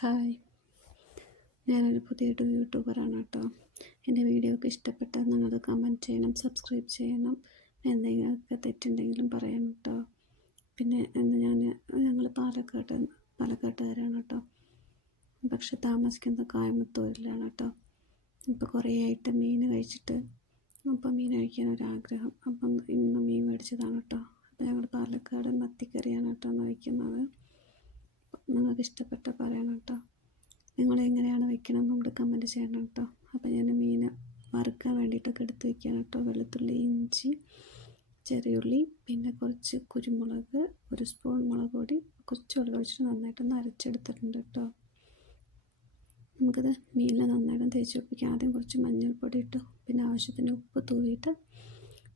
Hi, ഞാനൊരു പുതിയ യൂട്യൂബറാണ് കേട്ടോ. എൻ്റെ വീഡിയോ ഒക്കെ ഇഷ്ടപ്പെട്ടാൽ നിങ്ങൾ കമൻറ്റ് ചെയ്യണം, സബ്സ്ക്രൈബ് ചെയ്യണം. എന്തെങ്കിലുമൊക്കെ തെറ്റുണ്ടെങ്കിലും പറയണം കേട്ടോ. പിന്നെ ഞങ്ങൾ പാലക്കാട്ടുകാരാണ് കേട്ടോ. പക്ഷെ താമസിക്കുന്നത് കോയമ്പത്തൂരിലാണ് കേട്ടോ. ഇപ്പോൾ കുറേ ആയിട്ട് മീൻ കഴിച്ചിട്ട് അപ്പം മീൻ കഴിക്കാനൊരാഗ്രഹം. അപ്പം ഇന്ന് മീൻ മേടിച്ചതാണ് കേട്ടോ. അപ്പോൾ ഞങ്ങൾ പാലക്കാട് മത്തിക്കറിയാണ് കേട്ടോ വയ്ക്കുന്നത്. നിങ്ങൾക്ക് ഇഷ്ടപ്പെട്ട പറയണം കേട്ടോ. നിങ്ങളെങ്ങനെയാണ് വയ്ക്കണം നമ്മുടെ കമൻറ്റ് ചെയ്യണം കേട്ടോ. അപ്പോൾ ഞാൻ മീൻ വറുക്കാൻ വേണ്ടിയിട്ടൊക്കെ എടുത്ത് വയ്ക്കാൻ കേട്ടോ. വെളുത്തുള്ളി, ഇഞ്ചി, ചെറിയുള്ളി, പിന്നെ കുറച്ച് കുരുമുളക്, ഒരു സ്പൂൺ മുളക് പൊടി, കുറച്ച് വെള്ളം ഒഴിച്ചിട്ട് നന്നായിട്ടൊന്ന് അരച്ചെടുത്തിട്ടുണ്ട് കേട്ടോ. നമുക്കത് മീനിൽ നന്നായിട്ട് തേച്ച് പിടിപ്പിക്കാം. ആദ്യം കുറച്ച് മഞ്ഞൾപ്പൊടി ഇട്ടു, പിന്നെ ആവശ്യത്തിന് ഉപ്പ് തൂവിയിട്ട്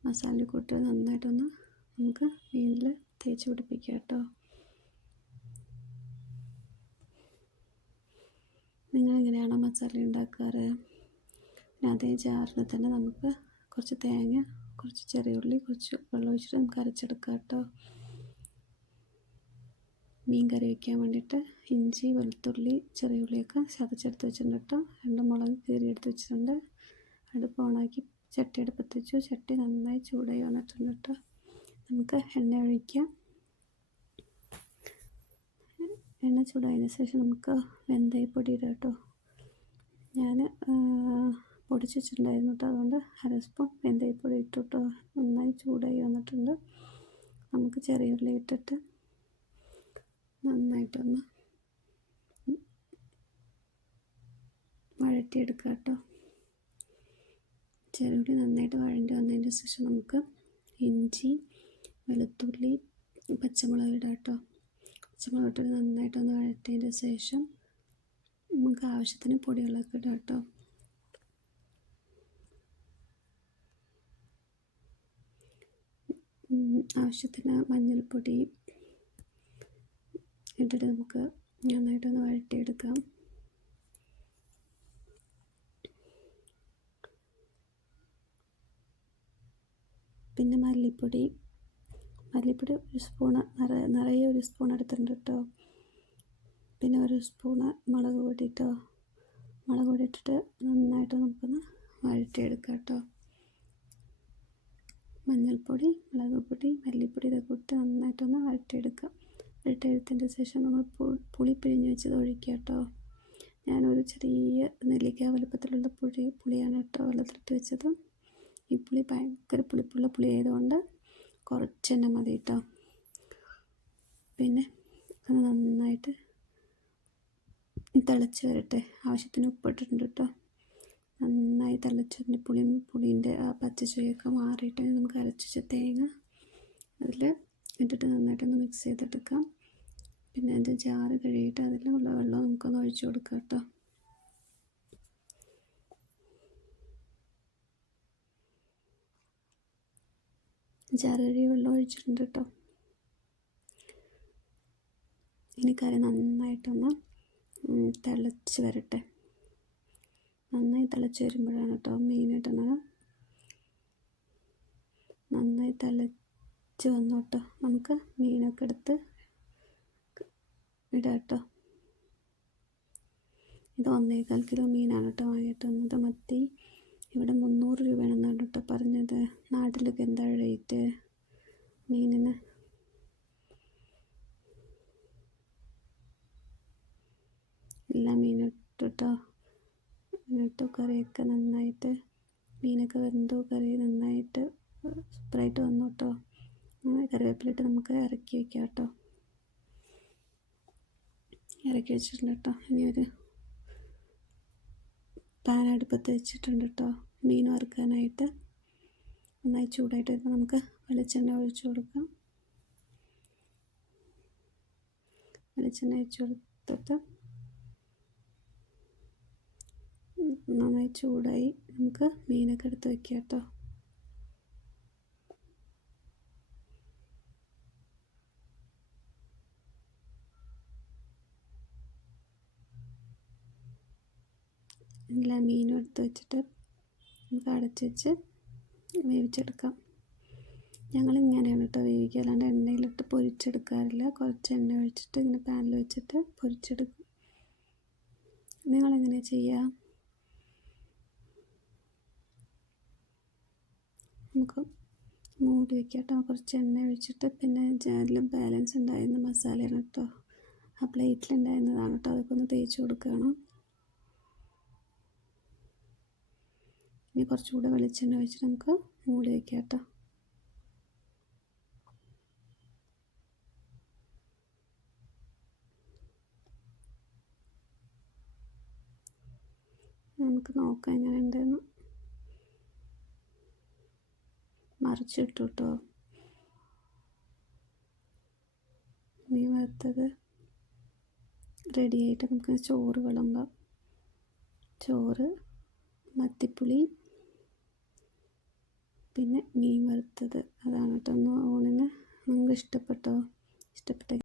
മസാല കൂട്ടി നന്നായിട്ടൊന്ന് നമുക്ക് മീനിൽ തേച്ച് പിടിപ്പിക്കാം കേട്ടോ. നിങ്ങളെങ്ങനെയാണോ മസാല ഉണ്ടാക്കാറ്? പിന്നെ അതേ ജാറിൽ തന്നെ നമുക്ക് കുറച്ച് തേങ്ങ, കുറച്ച് ചെറിയുള്ളി, കുറച്ച് വെള്ളം ഒഴിച്ചിട്ട് നമുക്ക് അരച്ചെടുക്കാം കേട്ടോ. മീൻ കറി വയ്ക്കാൻ വേണ്ടിയിട്ട് ഇഞ്ചി, വെളുത്തുള്ളി, ചെറിയുള്ളിയൊക്കെ ചതച്ചെടുത്ത് വെച്ചിട്ടുണ്ട് കേട്ടോ. 2 മുളക് കീറിയെടുത്ത് വെച്ചിട്ടുണ്ട്. അടുപ്പ് ഓണാക്കി ചട്ടി അടുപ്പത്ത് വെച്ചു. ചട്ടി നന്നായി ചൂടായി വന്നിട്ടുണ്ട് കേട്ടോ. നമുക്ക് എണ്ണ ഒഴിക്കാം. എണ്ണ ചൂടായതിന് ശേഷം നമുക്ക് വെന്തയപ്പൊടി ഇടാം കേട്ടോ. ഞാൻ പൊടിച്ച് വെച്ചിട്ടുണ്ടായിരുന്നു കേട്ടോ. അതുകൊണ്ട് 1/2 സ്പൂൺ വെന്തയപ്പൊടി ഇട്ടു കേട്ടോ. നന്നായി ചൂടായി വന്നിട്ടുണ്ട്. നമുക്ക് ചെറിയ ഉള്ളി ഇട്ടിട്ട് നന്നായിട്ടൊന്ന് വഴറ്റിയെടുക്കാം കേട്ടോ. ചെറിയുള്ളി നന്നായിട്ട് വഴണ്ടി വന്നതിന് ശേഷം നമുക്ക് ഇഞ്ചി, വെളുത്തുള്ളി, പച്ചമുളക് ഇടാം കേട്ടോ. പച്ചമുളക് ഇട്ടിട്ട് നന്നായിട്ടൊന്ന് വഴറ്റിയതിന് ശേഷം നമുക്ക് ആവശ്യത്തിന് പൊടികളൊക്കെ ഇടാം കേട്ടോ. ആവശ്യത്തിന് മഞ്ഞൾപ്പൊടി ഇട്ടിട്ട് നമുക്ക് നന്നായിട്ടൊന്ന് വഴറ്റിയെടുക്കാം. പിന്നെ മല്ലിപ്പൊടി ഒരു സ്പൂണ് നിറയെ ഒരു സ്പൂൺ എടുത്തിട്ടുണ്ട് കേട്ടോ. പിന്നെ 1 സ്പൂണ് മുളക് പൊടി കേട്ടോ. മുളക് പൊടി ഇട്ടിട്ട് നന്നായിട്ട് നമുക്കൊന്ന് വഴറ്റിയെടുക്കാം കേട്ടോ. മഞ്ഞൾപ്പൊടി, മുളക് പൊടി, മല്ലിപ്പൊടി ഇതൊക്കെ ഇട്ട് നന്നായിട്ടൊന്ന് വഴറ്റിയെടുക്കാം. വഴറ്റിയെടുത്തതിൻ്റെ ശേഷം നമ്മൾ പുളി പിഴിഞ്ഞ് വെച്ചത് ഒഴിക്കുക കേട്ടോ. ഞാനൊരു ചെറിയ നെല്ലിക്ക വലുപ്പത്തിലുള്ള പുളിയാണ് കേട്ടോ വെള്ളത്തിലിട്ട് വെച്ചത്. ഈ പുളി ഭയങ്കര പുളിപ്പുള്ള പുളി ആയതുകൊണ്ട് കുറച്ചെണ്ണ മതി കേട്ടോ. പിന്നെ അത് നന്നായിട്ട് തിളച്ച് വരട്ടെ. ആവശ്യത്തിന് ഉപ്പിട്ടിട്ടുണ്ട് കേട്ടോ. നന്നായി തിളച്ച് പുളീൻ്റെ ആ പച്ച ചുവയൊക്കെ മാറിയിട്ട് നമുക്ക് അരച്ച് വെച്ച തേങ്ങ അതിൽ ഇട്ടിട്ട് നന്നായിട്ടൊന്ന് മിക്സ് ചെയ്തെടുക്കാം. പിന്നെ അതിൻ്റെ ജാറ് കഴുകിയിട്ട് അതിലുള്ള വെള്ളം നമുക്കൊന്ന് ഒഴിച്ചു കൊടുക്കാം കേട്ടോ. ജാറ് കഴുകി വെള്ളം ഒഴിച്ചിട്ടുണ്ട് കേട്ടോ. ഇനി കറി നന്നായിട്ടൊന്ന് തിളച്ച് വരട്ടെ. നന്നായി തിളച്ച് വരുമ്പോഴാണ് കേട്ടോ മീൻ ഇടുന്നത്. നന്നായി തിളച്ച് വന്നു കേട്ടോ. നമുക്ക് മീനൊക്കെ എടുത്ത് ഇടാം കേട്ടോ. ഇത് 1.25 കിലോ മീനാണ് കേട്ടോ വാങ്ങിയിട്ട് വന്നത്. മത്തി ഇവിടെ 300 രൂപയാണെന്നാണ് കേട്ടോ പറഞ്ഞത്. നാട്ടിലൊക്കെ എന്താ റേറ്റ് മീനിന്? എല്ലാ മീനും ഇട്ടിട്ടോ. എന്നിട്ട് കറിയൊക്കെ നന്നായിട്ട് മീനൊക്കെ വെന്തു. കറി നന്നായിട്ട് സൂപ്പറായിട്ട് വന്നു കേട്ടോ. കറിവേപ്പിലിട്ട് നമുക്ക് ഇറക്കി വയ്ക്കാം കേട്ടോ. ഇറക്കി വെച്ചിട്ടുണ്ട് കേട്ടോ. ഇനി ഒരു പാൻ അടുപ്പത്ത് വെച്ചിട്ടുണ്ട് കേട്ടോ. മീൻ വറുക്കാനായിട്ട് നന്നായി ചൂടായിട്ട് വരുമ്പോൾ നമുക്ക് വെളിച്ചെണ്ണ ഒഴിച്ചു കൊടുക്കാം. വെളിച്ചെണ്ണ ഒഴിച്ചു കൊടുത്തിട്ട് നന്നായി ചൂടായി നമുക്ക് മീനൊക്കെ എടുത്ത് വയ്ക്കാം കേട്ടോ. എല്ലാ മീനും എടുത്ത് വെച്ചിട്ട് നമുക്ക് അടച്ച് വെച്ച് വേവിച്ചെടുക്കാം. ഞങ്ങളിങ്ങനെയാണ് കേട്ടോ വേവിക്കുക, അല്ലാണ്ട് എണ്ണയിലിട്ട് പൊരിച്ചെടുക്കാറില്ല. കുറച്ച് എണ്ണ ഒഴിച്ചിട്ട് ഇങ്ങനെ പാനിൽ വെച്ചിട്ട് പൊരിച്ചെടുക്കും. നിങ്ങളെങ്ങനെയാണ് ചെയ്യുക? നമുക്ക് മൂടി വയ്ക്കാം കേട്ടോ. കുറച്ച് എണ്ണ ഒഴിച്ചിട്ട് പിന്നെ അതിൽ ബാലൻസ് ഉണ്ടായിരുന്ന മസാലയാണ് കേട്ടോ, ആ പ്ലേറ്റിലുണ്ടായിരുന്നതാണ് കേട്ടോ, അതൊക്കെ ഒന്ന് തേച്ച് കൊടുക്കുകയാണ്. ഇനി കുറച്ചുകൂടെ വെളിച്ചെണ്ണ ഒഴിച്ചിട്ട് നമുക്ക് മൂടി വയ്ക്കാം കേട്ടോ. നമുക്ക് നോക്കാം എങ്ങനെ ഉണ്ടെന്ന്. മറിച്ചിട്ടു കേട്ടോ. മീൻ വറുത്തത് റെഡിയായിട്ട് നമുക്ക് ചോറ് വിളമ്പാം. ചോറ്, മത്തിപ്പുളി, പിന്നെ മീൻ വറുത്തത്, അതാണ് കേട്ടോ ഊണിന്. നിങ്ങൾക്ക് ഇഷ്ടപ്പെട്ടോ? ഇഷ്ടപ്പെട്ട